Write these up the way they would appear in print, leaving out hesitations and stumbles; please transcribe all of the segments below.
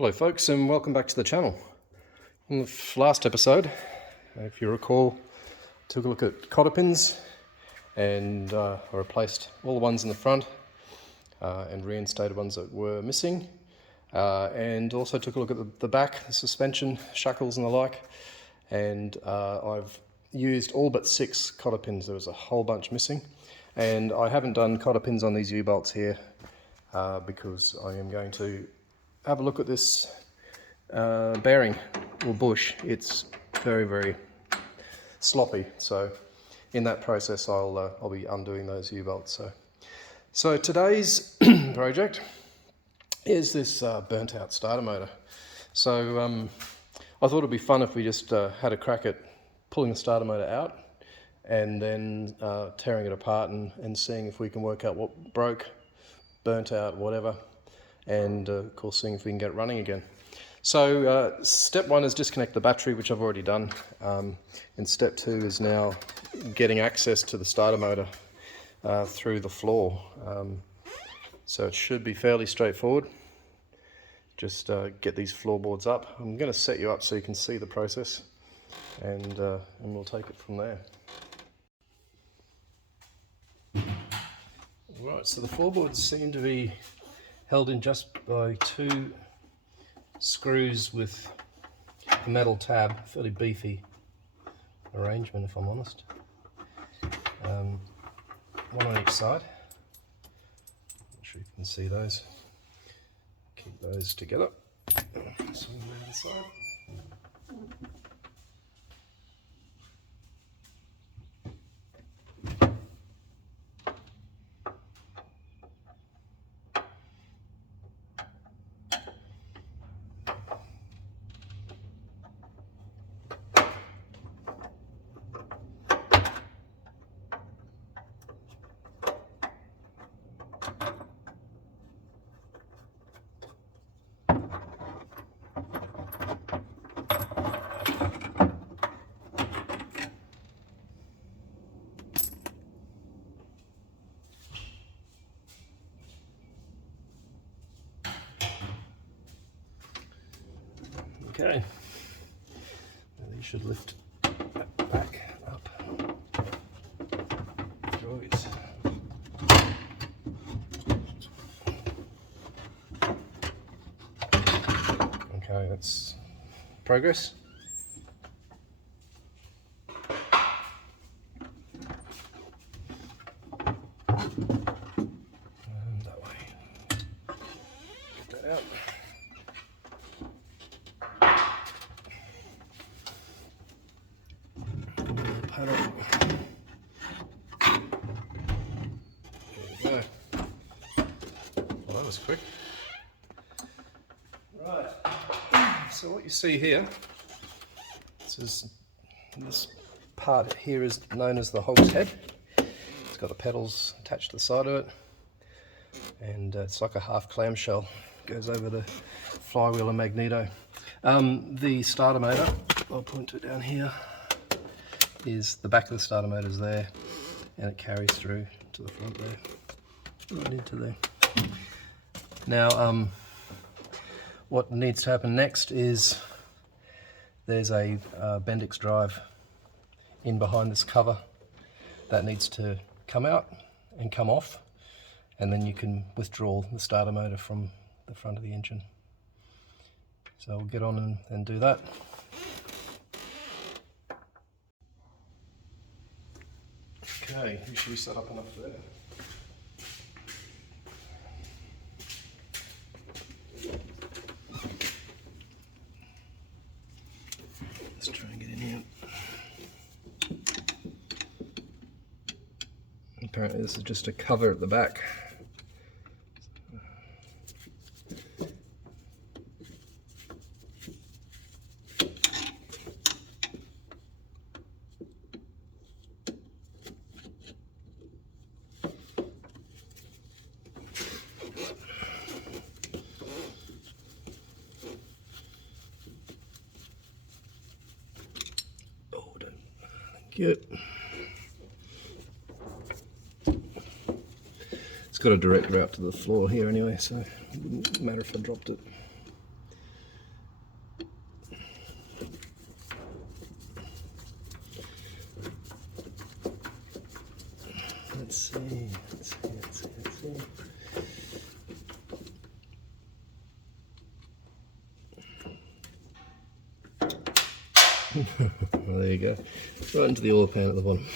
Hello folks, and welcome back to the channel. In the last episode, if you recall, took a look at cotter pins and I replaced all the ones in the front and reinstated ones that were missing, and also took a look at the back, the suspension, shackles and the like, and I've used all but 6 cotter pins. There was a whole bunch missing, and I haven't done cotter pins on these U-bolts here because I am going to have a look at this bearing or bush. It's very sloppy, so in that process I'll be undoing those U-bolts. So today's project is this burnt out starter motor. So I thought it'd be fun if we just had a crack at pulling the starter motor out and then tearing it apart and seeing if we can work out what broke, burnt out, whatever, and of course seeing if we can get it running again. So step 1 is disconnect the battery, which I've already done, and step 2 is now getting access to the starter motor through the floor. So it should be fairly straightforward. Just get these floorboards up. I'm going to set you up so you can see the process, and we'll take it from there. Right, so the floorboards seem to be held in just by 2 screws with a metal tab. Fairly beefy arrangement, if I'm honest. One on each side. Not sure you can see those. Keep those together. Swing them to the side. Okay, now these should lift back up. Joys. Okay, that's progress. And that way. Get that out. Paddle. There we go. Well, that was quick. Right. So what you see here, this part here is known as the hogshead. It's got the pedals attached to the side of it, and it's like a half clamshell. Goes over the flywheel and magneto. The starter motor, I'll point to it down here, is the back of the starter motor is there, and it carries through to the front there, right into there. Now what needs to happen next is there's a Bendix Drive in behind this cover that needs to come out and come off, and then you can withdraw the starter motor from the front of the engine. So we'll get on and do that. Okay, we should be set up enough there. Let's try and get in here. Apparently this is just a cover at the back. Good. It's got a direct route to the floor here anyway, so it wouldn't matter if I dropped it. There you go. Right into the oil pan at the bottom.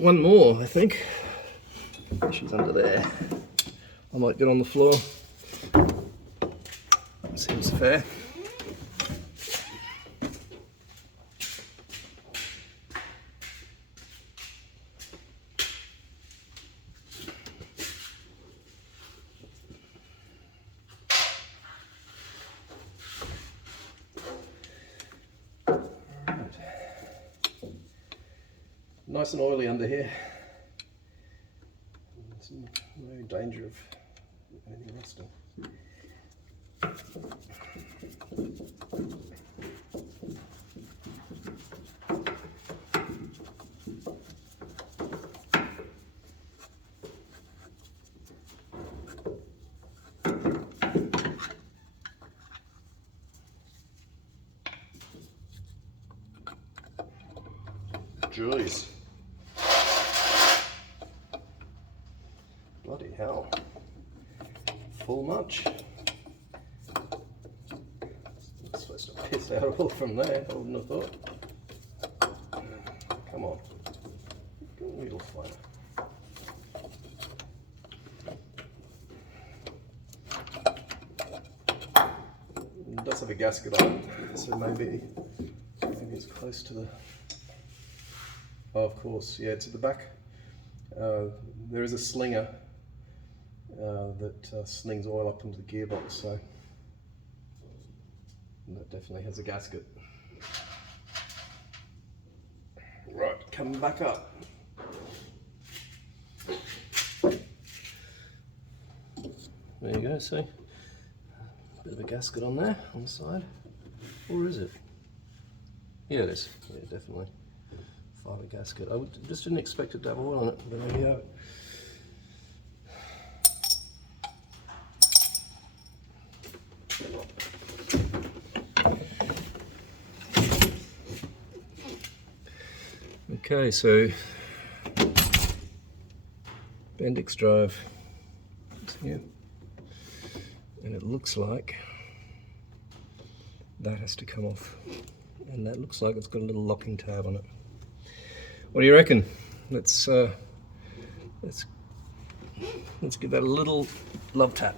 One more, I think. She's under there. I might get on the floor. Seems fair. Nice and oily under here. There's no danger of anything rusting. Joys. Bloody hell. Full much. I'm supposed to piss out all from there, I wouldn't have thought. Come on. Needle flame. It does have a gasket on it, so maybe it's close to the... Oh, of course, yeah, it's at the back. There is a slinger that slings oil up into the gearbox, so that definitely has a gasket. Right, coming back up. There you go, see? Bit of a gasket on there, on the side. Or is it? Yeah, it is. Yeah, definitely. Fibre gasket. I just didn't expect it to have oil on it, but there you go. Okay, so Bendix Drive is here, and it looks like that has to come off, and that looks like it's got a little locking tab on it. What do you reckon? Let's give that a little love tap.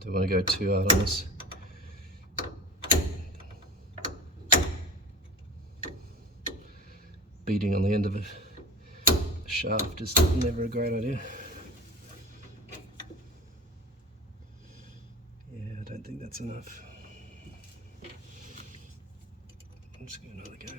Don't want to go too hard on this. Beating on the end of a shaft is never a great idea. Yeah, I don't think that's enough. I'm just going to another go.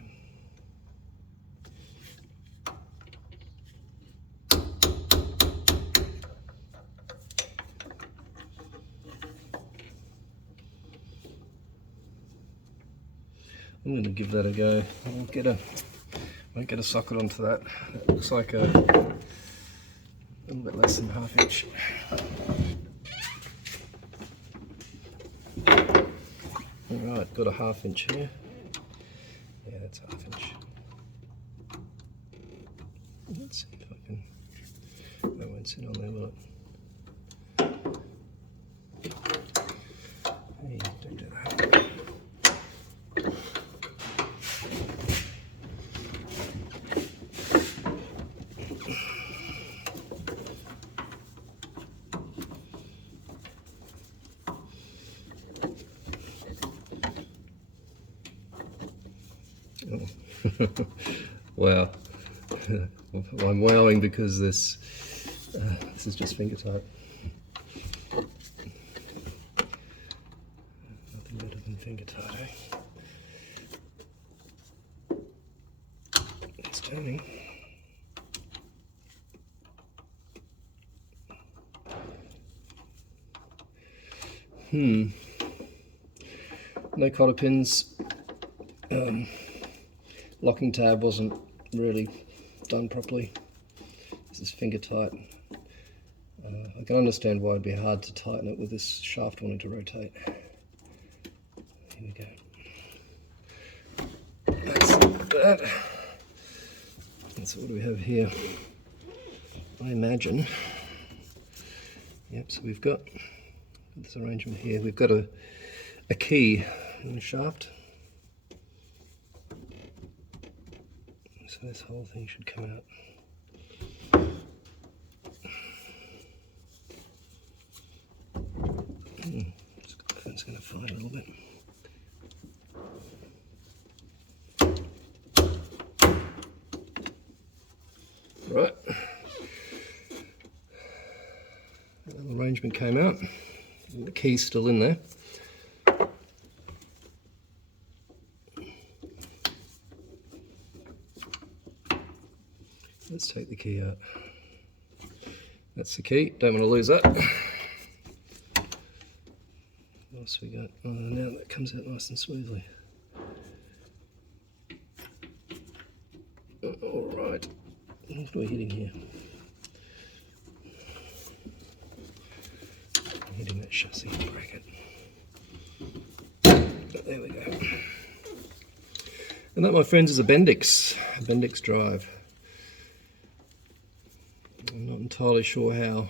I'm going to give that a go. I won't get a socket onto that. It looks like a little bit less than ½ inch. Alright, got a ½ inch here. Yeah, that's ½ inch. Let's see if I can... That won't sit on there, will it? Hey, don't do that. Wow. I'm wowing because this is just finger tight. Nothing finger tight, eh? It's turning. No cotter pins. Locking tab wasn't really done properly. This is finger tight. I can understand why it'd be hard to tighten it with this shaft wanting to rotate. Here we go. That's that. And so what do we have here? I imagine. Yep, so we've got this arrangement here. We've got a key in the shaft. So this whole thing should come out. It's going to fight a little bit. Right. The arrangement came out. The key's still in there. Let's take the key out. That's the key. Don't want to lose that. What else we got? Oh, now that comes out nice and smoothly. All right. What are we hitting here? I'm hitting that chassis bracket. But there we go. And that, my friends, is a Bendix Drive. I'm not entirely sure how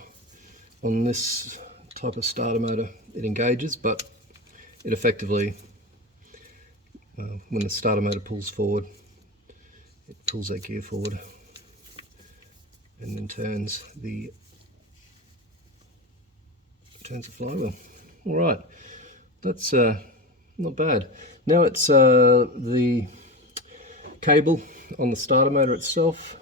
on this type of starter motor it engages, but it effectively, when the starter motor pulls forward, it pulls that gear forward and then turns the flywheel. All right, that's not bad. Now it's the cable on the starter motor itself,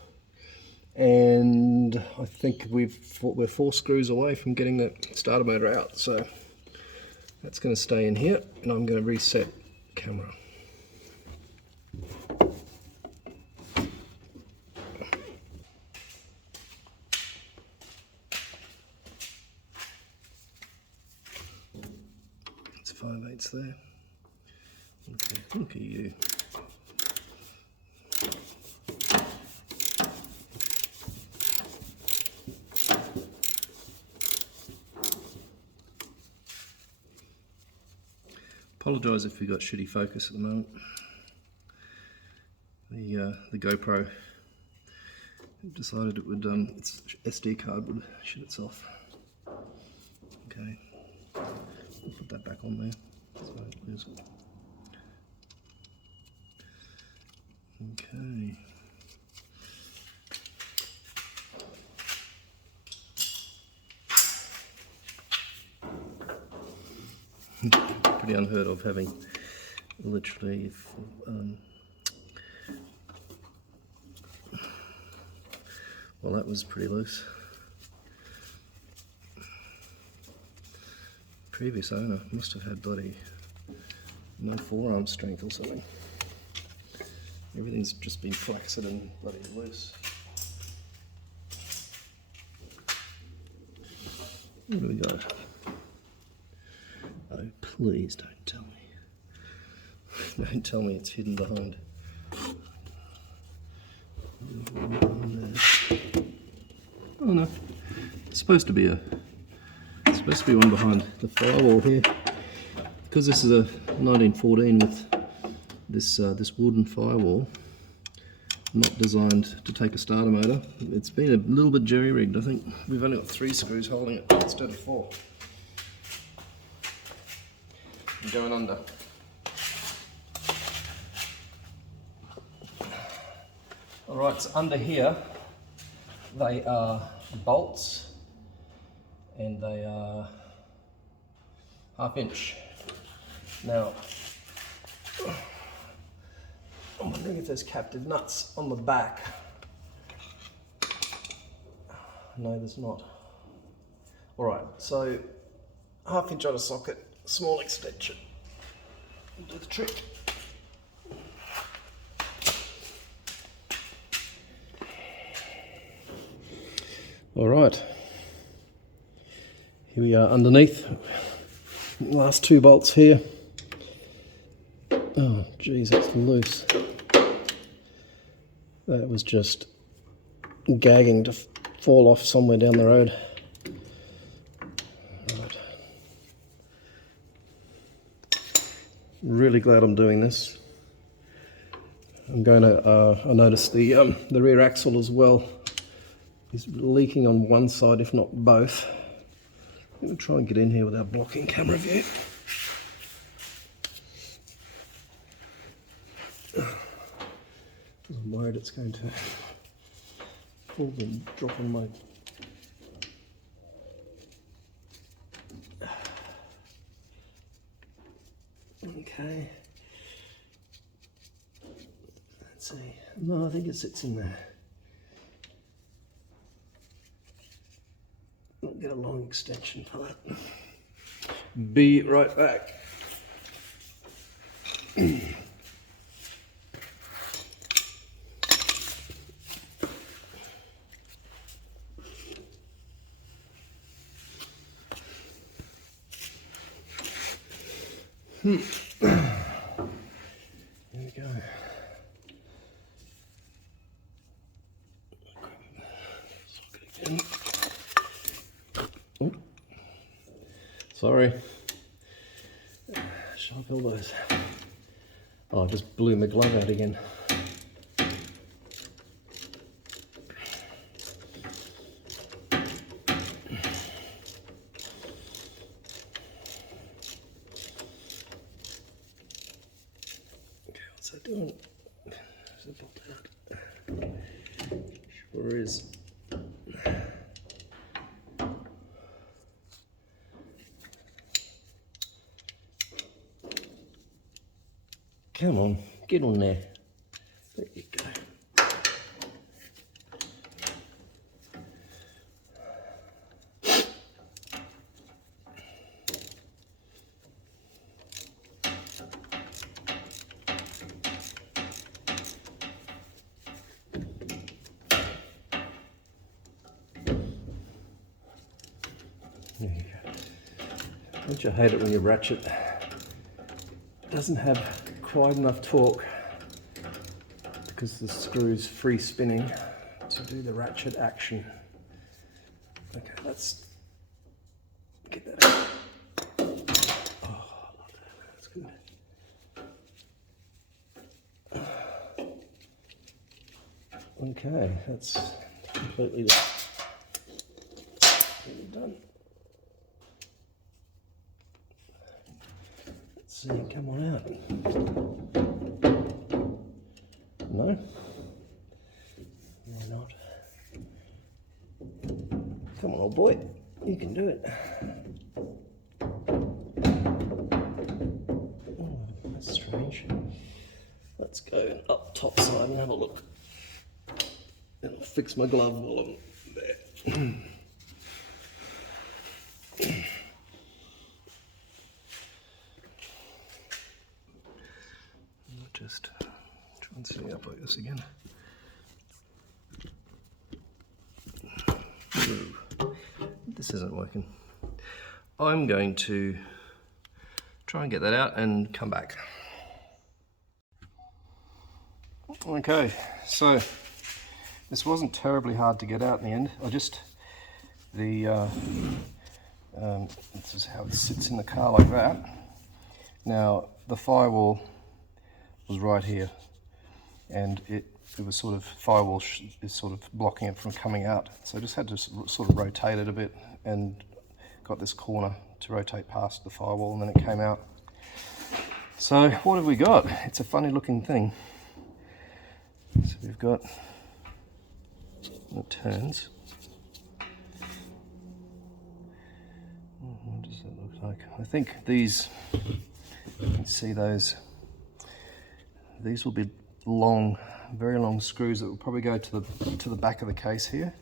and I think we're 4 screws away from getting the starter motor out, so that's going to stay in here, and I'm going to reset camera. It's 5/8 there. Okay, look at you. Apologise if we got shitty focus at the moment. The GoPro decided it would, its SD card would shit itself. Okay, we'll put that back on there so I don't lose it. Okay. Pretty unheard of having literally, well, that was pretty loose. Previous owner must have had bloody no forearm strength or something. Everything's just been flaccid and bloody loose. What do we got? Oh, please don't tell me. Don't tell me it's hidden behind. Oh no, it's supposed to be one behind the firewall here, because this is a 1914 with this wooden firewall, not designed to take a starter motor. It's been a little bit jerry-rigged. I think we've only got 3 screws holding it instead of 4. I'm going under. Alright, so under here they are bolts, and they are 1/2 inch. Now, I'm wondering if there's captive nuts on the back. No, there's not. Alright, so 1/2 inch on a socket, small extension. Do the trick. All right, here we are underneath. Last 2 bolts here. Oh geez, it's loose. That was just gagging to fall off somewhere down the road. Right. Really glad I'm doing this. I'm going to. I noticed the rear axle as well is leaking on one side, if not both. I'm going to try and get in here without blocking camera view. I'm worried it's going to fall and drop on my... Okay. Let's see. No, I think it sits in there. I'll get a long extension for that. Be right back. There we go. Oh. Sorry. Sharp elbows. Oh, I just blew my glove out again. What's that doing? Is it popped out? Sure is. Come on, get on there. There you go. There you go. Don't you hate it when your ratchet doesn't have quite enough torque because the screw's free spinning to do the ratchet action. Okay, let's get that out. Oh, I love that. That's good. Okay, that's completely done. Let's see, come on out. No? Why not? Come on, old boy. You can do it. Oh, that's strange. Let's go up top side and have a look. And I'll fix my glove while I'm there. Just try and set it up like this again. Ooh, this isn't working. I'm going to try and get that out and come back. Okay, so this wasn't terribly hard to get out in the end. This is how it sits in the car like that. Now the firewall was right here, and it was sort of firewall is sort of blocking it from coming out. So I just had to sort of rotate it a bit and got this corner to rotate past the firewall, and then it came out. So what have we got? It's a funny looking thing. So we've got, it turns. What does that look like? I think these, you can see those. These will be long, very long screws that will probably go to the back of the case here.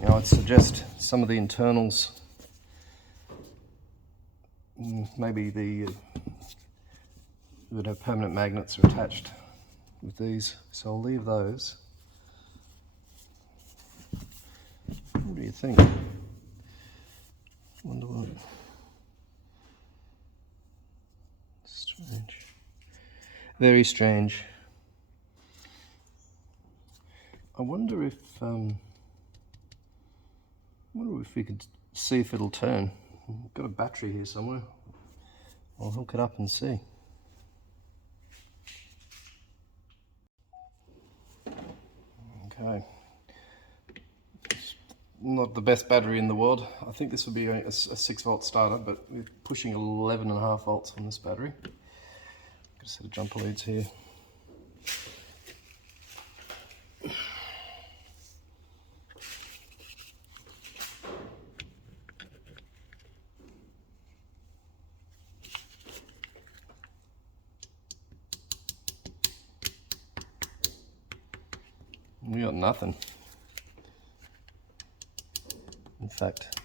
Now I'd suggest some of the internals, maybe the would have permanent magnets are attached with these, so I'll leave those. What do you think? Wonder what. Strange. Very strange. I wonder if we could see if it'll turn. I've got a battery here somewhere. I'll hook it up and see. Okay. It's not the best battery in the world. I think this would be a 6-volt starter, but we're pushing 11.5 volts on this battery. Got a set of jumper leads here. We got nothing. In fact,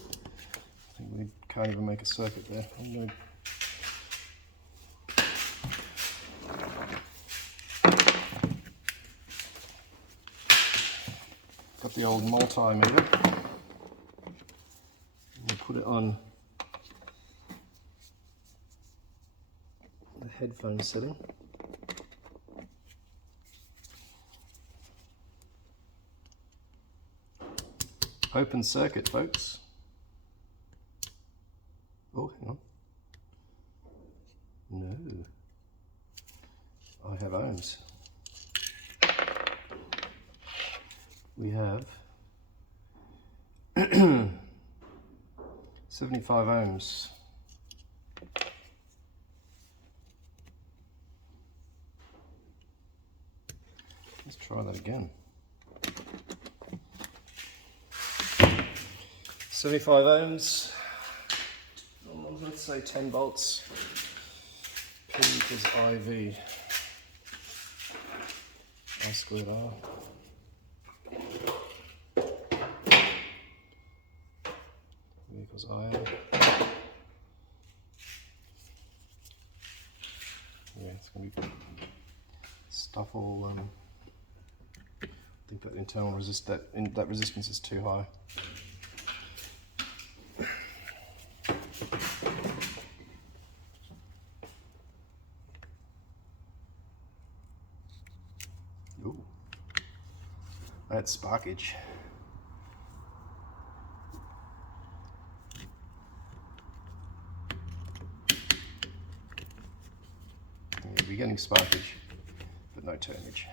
I think we can't even make a circuit there. Got the old multimeter. We'll put it on the headphone setting. Open circuit, folks. Oh, hang on. No. I have ohms. We have 75 ohms. Let's try that again. 75 ohms, let's say 10 volts, P equals IV, I squared R. V equals IA. Yeah, it's going to be stuff all, I think that internal that resistance is too high. Ooh, that's sparkage. Yeah, we're getting sparkage, but no turnage.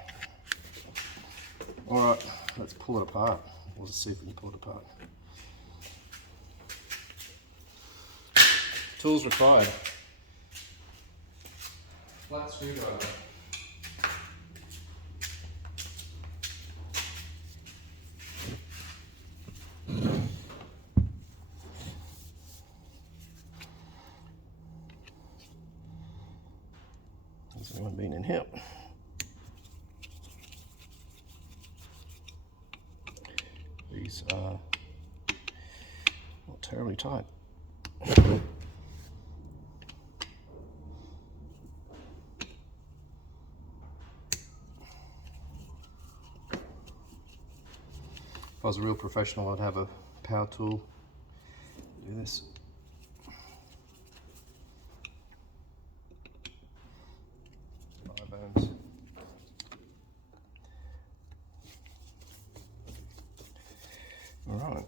All right, let's pull it apart. We'll just see if we can pull it apart. Tools required. Flat screwdriver. Has anyone been in here? These are not terribly tight. If I was a real professional, I'd have a power tool. Do this. All right.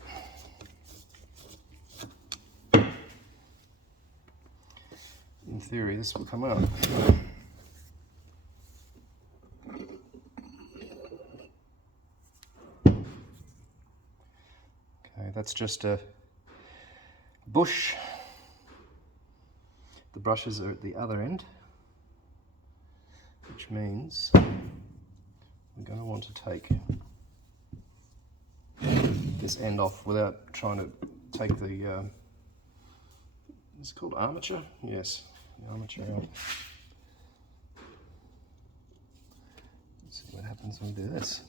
In theory, this will come out. Okay, that's just a bush. The brushes are at the other end, which means we're going to want to take this end off without trying to take the, it's called armature? Yes, the armature out. Let's see what happens when we do this.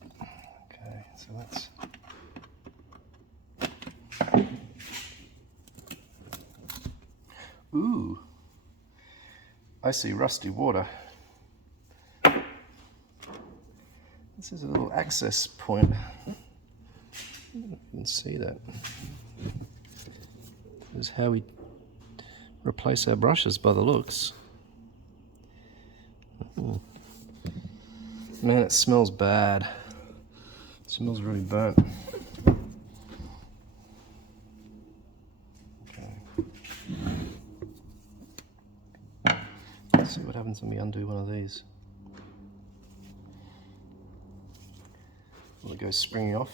Okay, so Ooh, I see rusty water. This is a little access point. You can see that. This is how we replace our brushes by the looks. Ooh. Man, it smells bad. It smells really burnt. Okay. Let's see what happens when we undo one of these. Will it go springy off?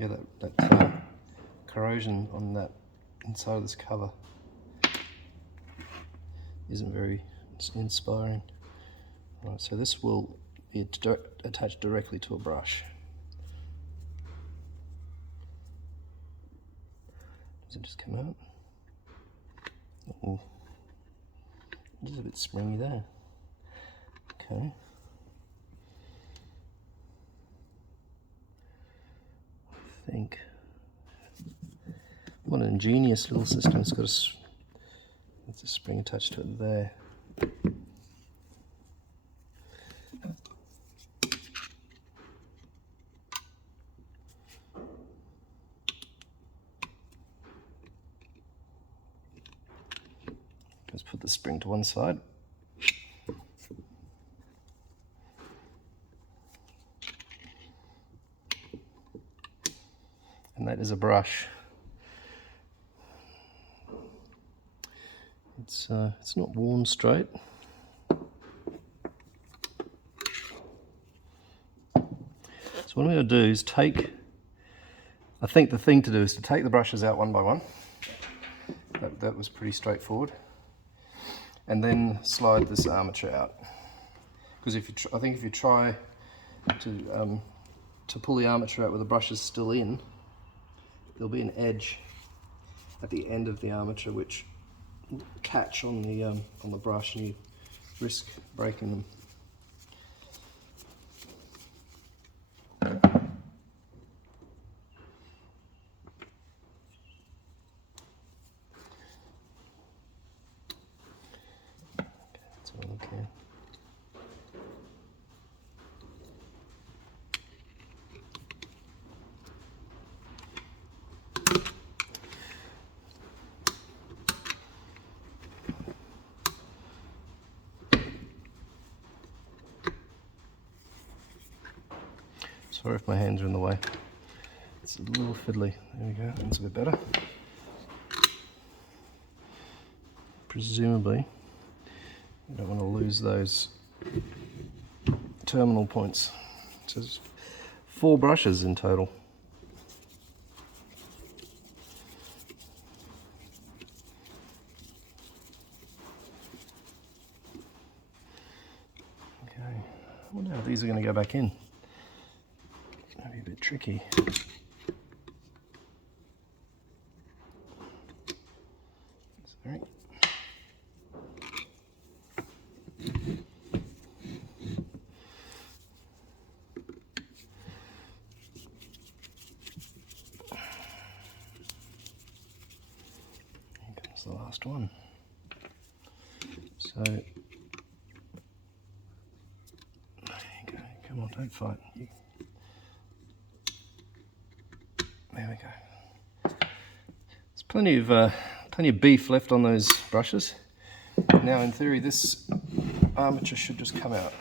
Yeah, that corrosion on that inside of this cover isn't very inspiring. All right, so this will be attached directly to a brush. Does it just come out? Oh, it is a bit springy there. Okay. I think. What an ingenious little system. It's got a spring attached to it there. Let's put the spring to one side. And that is a brush. It's not worn straight. So what I'm going to do is I think the thing to do is to take the brushes out one by one. That was pretty straightforward. And then slide this armature out. Because I think if you try to pull the armature out with the brushes still in, there'll be an edge at the end of the armature which will catch on the brush, and you risk breaking them. Okay. Sorry if my hands are in the way. It's a little fiddly. There we go, that's a bit better. Presumably, you don't want to lose those terminal points. So there's 4 brushes in total. Okay, I wonder how these are going to go back in. Maybe a bit tricky. Sorry. The last one. So there you go. Come on, don't fight. There we go. There's plenty of beef left on those brushes. Now, in theory, this armature should just come out.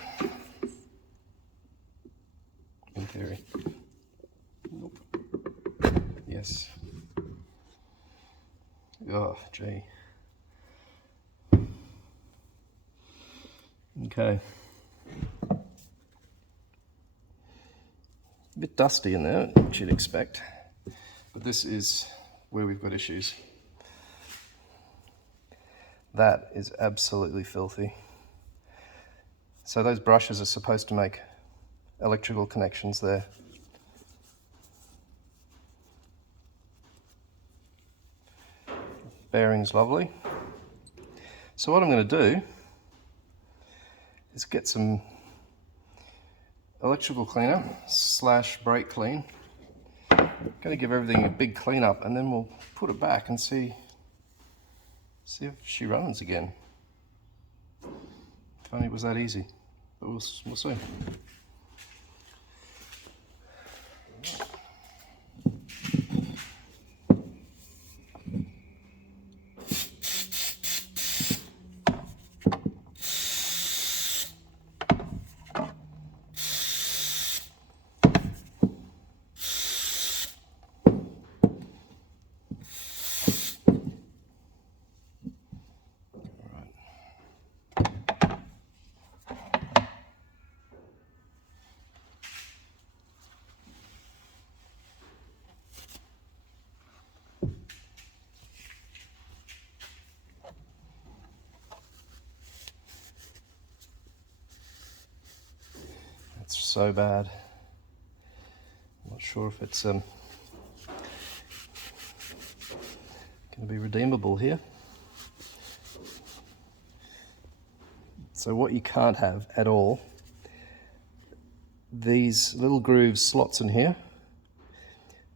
In theory. Nope. Yes. Oh, gee. Okay. A bit dusty in there, which you'd expect. But this is where we've got issues. That is absolutely filthy. So those brushes are supposed to make electrical connections there. Bearing's lovely. So what I'm going to do is get some electrical cleaner / brake clean. Going to give everything a big clean up, and then we'll put it back and see if she runs again. If only it was that easy, but we'll see. So bad. I'm not sure if it's going to be redeemable here. So what you can't have at all, these little groove slots in here,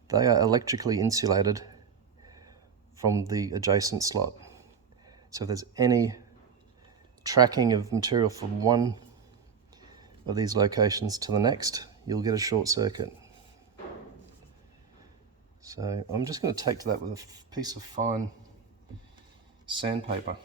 they are electrically insulated from the adjacent slot. So if there's any tracking of material from one of these locations to the next, you'll get a short circuit. So I'm just going to take to that with a piece of fine sandpaper.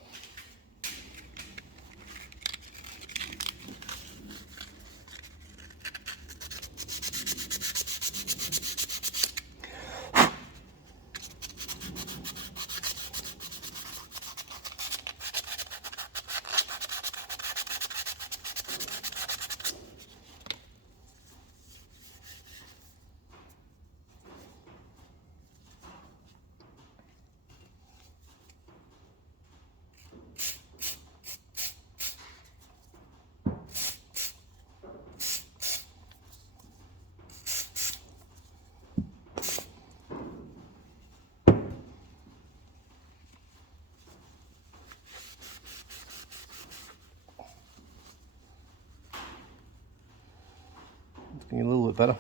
Looking a little bit better.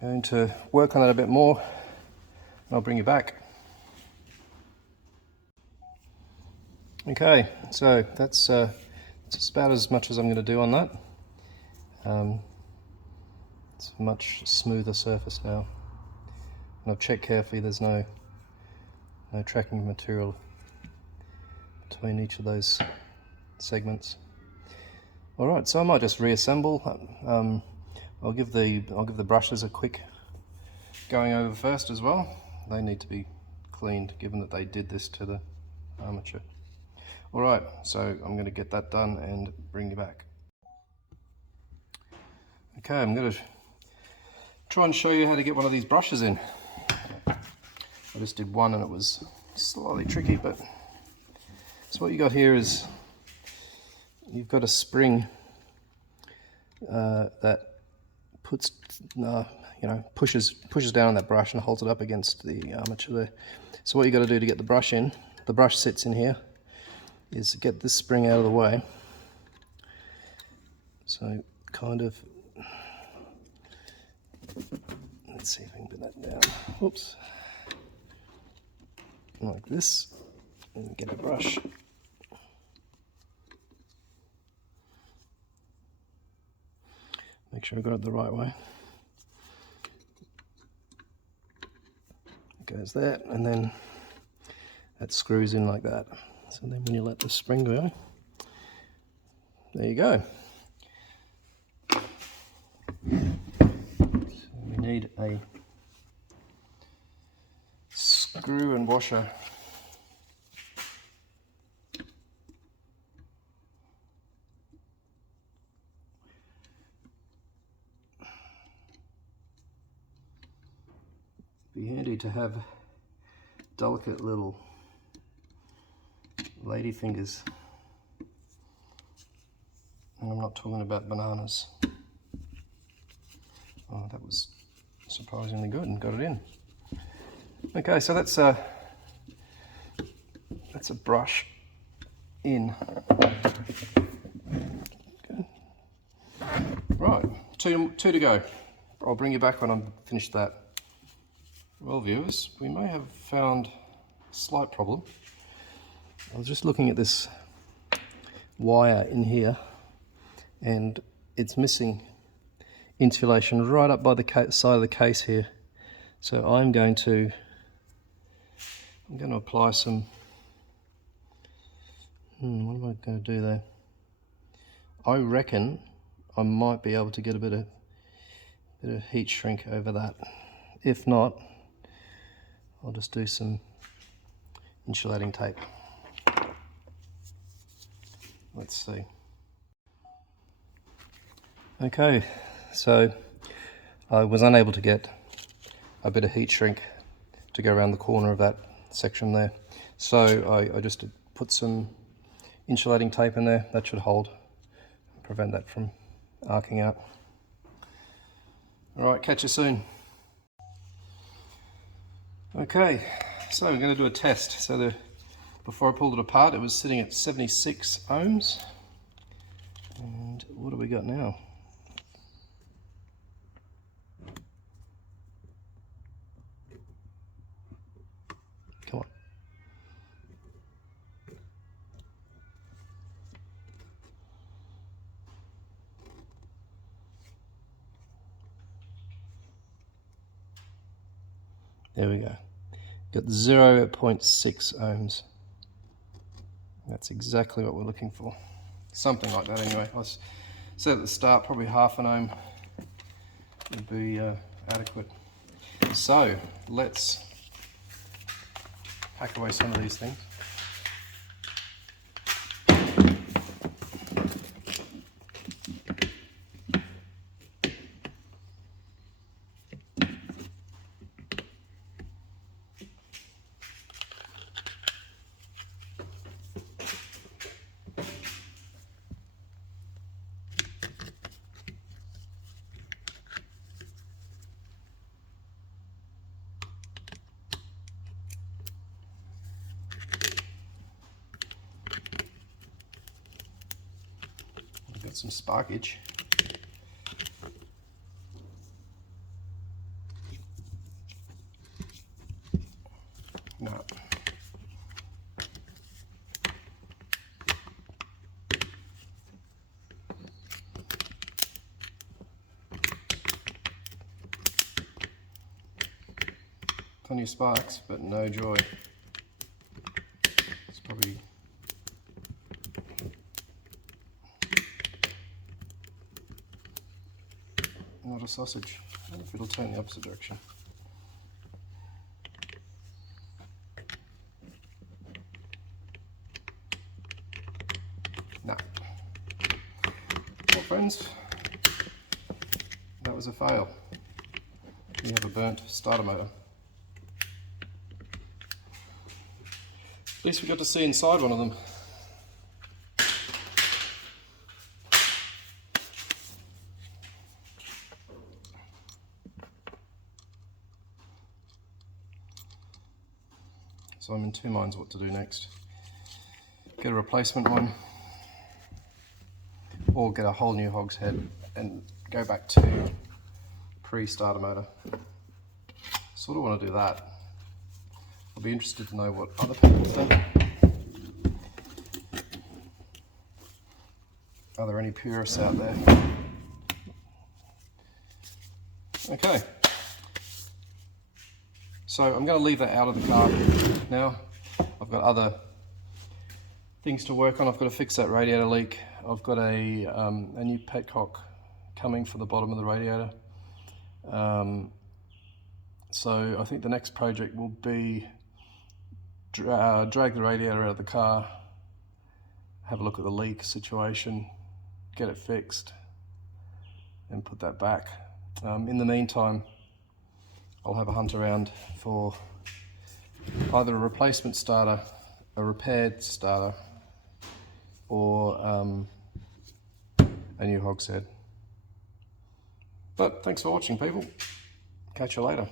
I'm going to work on that a bit more, and I'll bring you back. Okay, so that's just about as much as I'm going to do on that. It's a much smoother surface now, and I've checked carefully. There's no tracking material between each of those segments. All right, so I might just reassemble. I'll give the brushes a quick going over first as well. They need to be cleaned, given that they did this to the armature. All right, so I'm going to get that done and bring you back. Okay, I'm going to try and show you how to get one of these brushes in. I just did one and it was slightly tricky, but so what you got here is you've got a spring that puts, pushes down on that brush and holds it up against the armature there. So what you got to do to get the brush in, the brush sits in here, is get this spring out of the way. So kind of, let's see if I can put that down. Whoops, like this, and get a brush. Make sure I got it the right way. It goes there, and then that screws in like that. So then when you let the spring go, there you go. So we need a screw and washer. Be handy to have delicate little lady fingers, and I'm not talking about bananas. Oh, that was surprisingly good and got it in. Okay, so that's a brush in. Right, two to go. I'll bring you back when I'm finished that. Well, viewers, we may have found a slight problem. I was just looking at this wire in here, and it's missing insulation right up by the side of the case here. So I'm going to apply some, what am I going to do there? I reckon I might be able to get a bit of heat shrink over that. If not, I'll just do some insulating tape. Let's see. Okay, so I was unable to get a bit of heat shrink to go around the corner of that section there. So I just put some insulating tape in there. That should hold, prevent that from arcing out. All right, catch you soon. Okay, so we're going to do a test. So before I pulled it apart, it was sitting at 76 ohms. And what do we got now? Come on. There we go. Got 0.6 ohms. That's exactly what we're looking for. Something like that anyway. I said at the start, probably half an ohm would be adequate. So let's pack away some of these things. Got some sparkage. No. Plenty of sparks, but no joy. It's probably not a sausage. I wonder if it'll turn the opposite direction. No. Well, friends, that was a fail. We have a burnt starter motor. At least we got to see inside one of them. So I'm in two minds what to do next. Get a replacement one, or get a whole new hogshead and go back to pre-starter motor. Sort of want to do that. I'll be interested to know what other people think. Are there any purists out there? Okay. So I'm going to leave that out of the car now. I've got other things to work on. I've got to fix that radiator leak. I've got a new petcock coming for the bottom of the radiator. So I think the next project will be drag the radiator out of the car, have a look at the leak situation, get it fixed, and put that back. In the meantime, I'll have a hunt around for either a replacement starter, a repaired starter, or a new hogshead. But thanks for watching, people. Catch you later.